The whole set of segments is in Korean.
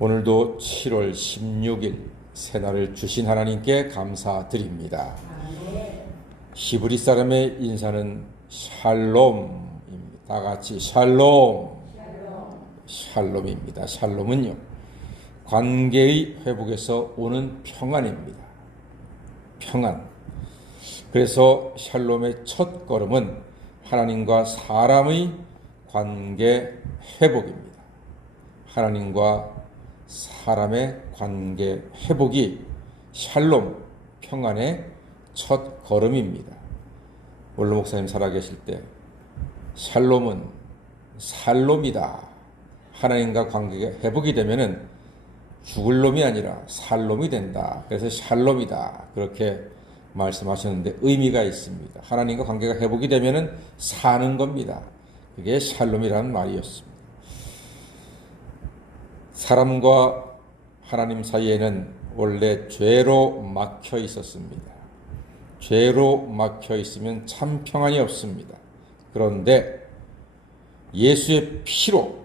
오늘도 7월 16일 새날을 주신 하나님께 감사드립니다. 히브리 사람의 인사는 샬롬입니다. 다 같이 샬롬. 샬롬입니다. 샬롬은요, 관계의 회복에서 오는 평안입니다. 평안. 그래서 샬롬의 첫 걸음은 하나님과 사람의 관계 회복입니다. 하나님과 사람의 관계 회복이 샬롬, 평안의 첫 걸음입니다. 원로 목사님 살아계실 때 샬롬은 살롬이다. 하나님과 관계가 회복이 되면은 죽을 놈이 아니라 살 놈이 된다. 그래서 샬롬이다. 그렇게 말씀하셨는데 의미가 있습니다. 하나님과 관계가 회복이 되면은 사는 겁니다. 그게 샬롬이라는 말이었습니다. 사람과 하나님 사이에는 원래 죄로 막혀 있었습니다. 죄로 막혀 있으면 참 평안이 없습니다. 그런데 예수의 피로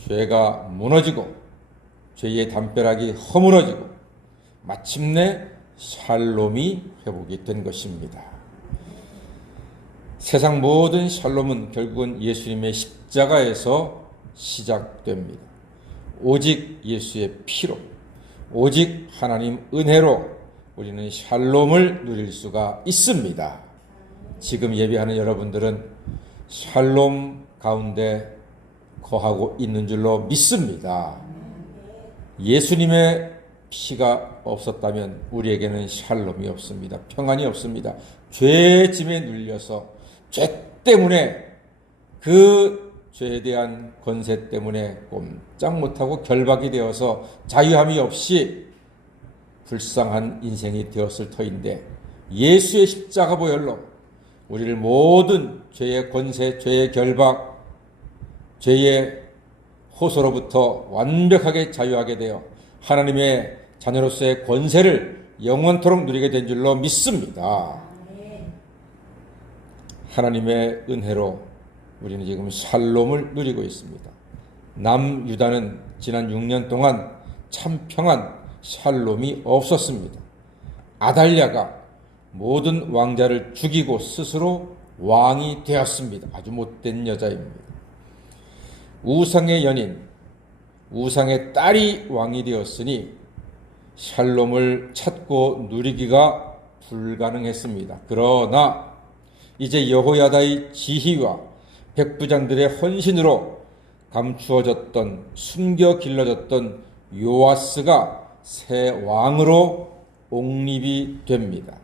죄가 무너지고 죄의 담벼락이 허물어지고 마침내 샬롬이 회복이 된 것입니다. 세상 모든 샬롬은 결국은 예수님의 십자가에서 시작됩니다. 오직 예수의 피로, 오직 하나님 은혜로 우리는 샬롬을 누릴 수가 있습니다. 지금 예배하는 여러분들은 샬롬 가운데 거하고 있는 줄로 믿습니다. 예수님의 피가 없었다면 우리에게는 샬롬이 없습니다. 평안이 없습니다. 죄짐에 눌려서 죄 때문에 그 죄에 대한 권세 때문에 꼼짝 못하고 결박이 되어서 자유함이 없이 불쌍한 인생이 되었을 터인데 예수의 십자가 보혈로 우리를 모든 죄의 권세, 죄의 결박, 죄의 호소로부터 완벽하게 자유하게 되어 하나님의 자녀로서의 권세를 영원토록 누리게 된 줄로 믿습니다. 하나님의 은혜로 우리는 지금 샬롬을 누리고 있습니다. 남유다는 지난 6년 동안 참 평안 샬롬이 없었습니다. 아달랴가 모든 왕자를 죽이고 스스로 왕이 되었습니다. 아주 못된 여자입니다. 우상의 연인, 우상의 딸이 왕이 되었으니 샬롬을 찾고 누리기가 불가능했습니다. 그러나 이제 여호야다의 지휘와 백부장들의 헌신으로 감추어졌던, 숨겨 길러졌던 요아스가 새 왕으로 옹립이 됩니다.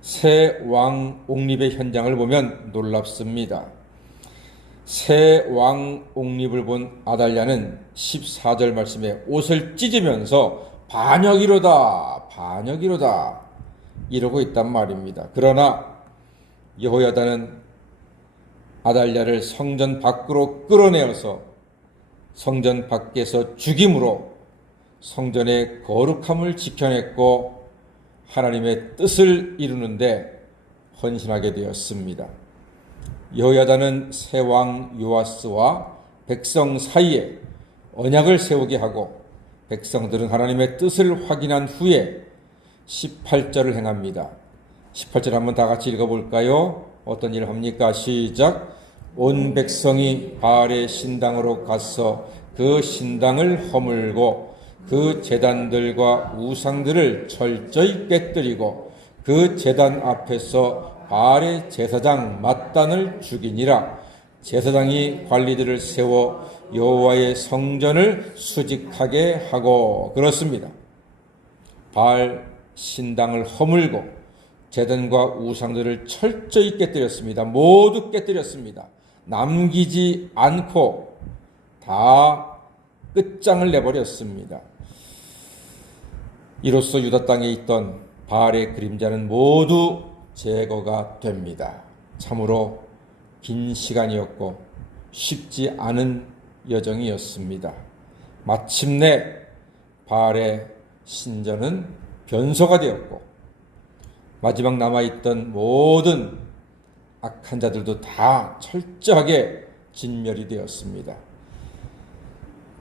새 왕 옹립의 현장을 보면 놀랍습니다. 새 왕 옹립을 본 아달랴는 14절 말씀에 옷을 찢으면서 반역이로다, 반역이로다 이러고 있단 말입니다. 그러나 여호야다는 아달랴를 성전 밖으로 끌어내어서 성전 밖에서 죽임으로 성전의 거룩함을 지켜냈고 하나님의 뜻을 이루는데 헌신하게 되었습니다. 여호야다는 새 왕 요아스와 백성 사이에 언약을 세우게 하고 백성들은 하나님의 뜻을 확인한 후에 18절을 행합니다. 18절 한번 다 같이 읽어볼까요? 어떤 일을 합니까? 시작. 온 백성이 바알의 신당으로 가서 그 신당을 허물고 그 제단들과 우상들을 철저히 깨뜨리고 그 제단 앞에서 바알의 제사장 맏단을 죽이니라. 제사장이 관리들을 세워 여호와의 성전을 수직하게 하고 그렇습니다. 바알 신당을 허물고 제단과 우상들을 철저히 깨뜨렸습니다. 모두 깨뜨렸습니다. 남기지 않고 다 끝장을 내버렸습니다. 이로써 유다 땅에 있던 바알의 그림자는 모두 제거가 됩니다. 참으로 긴 시간이었고 쉽지 않은 여정이었습니다. 마침내 바알의 신전은 변소가 되었고 마지막 남아있던 모든 악한 자들도 다 철저하게 진멸이 되었습니다.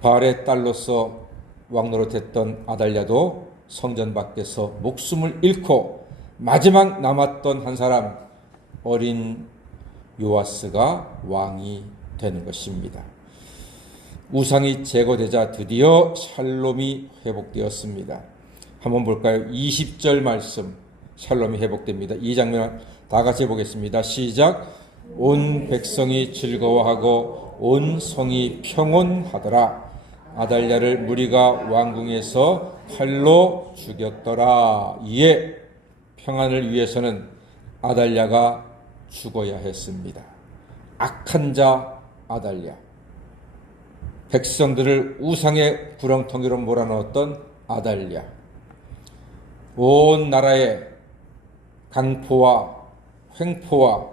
바알의 딸로서 왕노릇했던 아달랴도 성전 밖에서 목숨을 잃고 마지막 남았던 한 사람 어린 요아스가 왕이 되는 것입니다. 우상이 제거되자 드디어 샬롬이 회복되었습니다. 한번 볼까요? 20절 말씀, 샬롬이 회복됩니다. 이 장면 다 같이 보겠습니다. 시작. 온 백성이 즐거워하고 온 성이 평온하더라. 아달랴를 무리가 왕궁에서 칼로 죽였더라. 이에 평안을 위해서는 아달랴가 죽어야 했습니다. 악한 자 아달랴, 백성들을 우상의 구렁텅이로 몰아넣었던 아달랴, 온 나라에 강포와 횡포와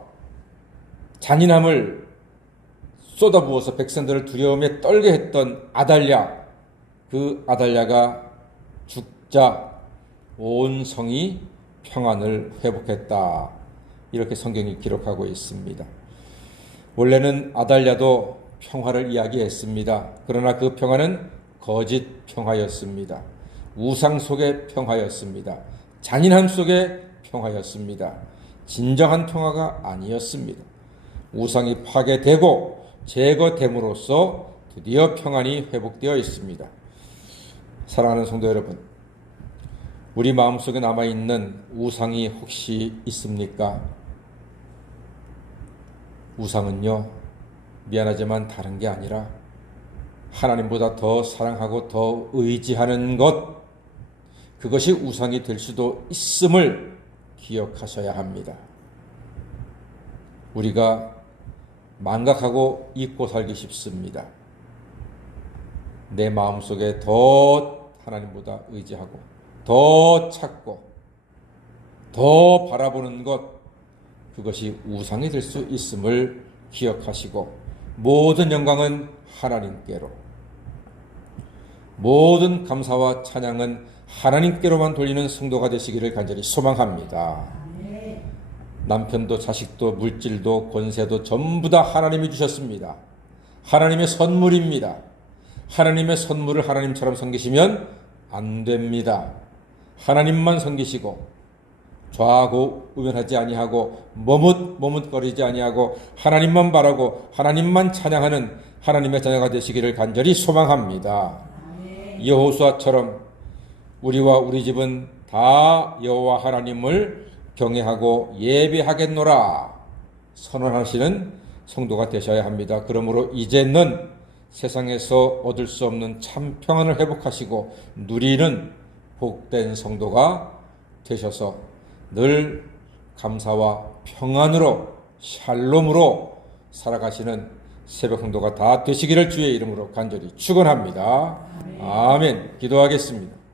잔인함을 쏟아부어서 백성들을 두려움에 떨게 했던 아달랴, 그 아달랴가 죽자 온 성이 평안을 회복했다. 이렇게 성경이 기록하고 있습니다. 원래는 아달랴도 평화를 이야기했습니다. 그러나 그 평화는 거짓 평화였습니다. 우상 속의 평화였습니다. 잔인함 속의 평화였습니다. 진정한 평화가 아니었습니다. 우상이 파괴되고 제거됨으로써 드디어 평안이 회복되어 있습니다. 사랑하는 성도 여러분, 우리 마음속에 남아있는 우상이 혹시 있습니까? 우상은요, 미안하지만 다른 게 아니라 하나님보다 더 사랑하고 더 의지하는 것, 그것이 우상이 될 수도 있음을 기억하셔야 합니다. 우리가 망각하고 잊고 살기 쉽습니다. 내 마음속에 더 하나님보다 의지하고 더 찾고 더 바라보는 것, 그것이 우상이 될 수 있음을 기억하시고 모든 영광은 하나님께로, 모든 감사와 찬양은 하나님께로만 돌리는 성도가 되시기를 간절히 소망합니다. 남편도 자식도 물질도 권세도 전부 다 하나님이 주셨습니다. 하나님의 선물입니다. 하나님의 선물을 하나님처럼 섬기시면 안 됩니다. 하나님만 섬기시고 좌고 우면하지 아니하고 머뭇머뭇거리지 아니하고 하나님만 바라고 하나님만 찬양하는 하나님의 자녀가 되시기를 간절히 소망합니다. 여호수아처럼 우리와 우리 집은 다 여호와 하나님을 경외하고 예배하겠노라 선언하시는 성도가 되셔야 합니다. 그러므로 이제는 세상에서 얻을 수 없는 참 평안을 회복하시고 누리는 복된 성도가 되셔서 늘 감사와 평안으로 샬롬으로 살아가시는 새벽 성도가 다 되시기를 주의 이름으로 간절히 축원합니다. 아멘. 기도하겠습니다.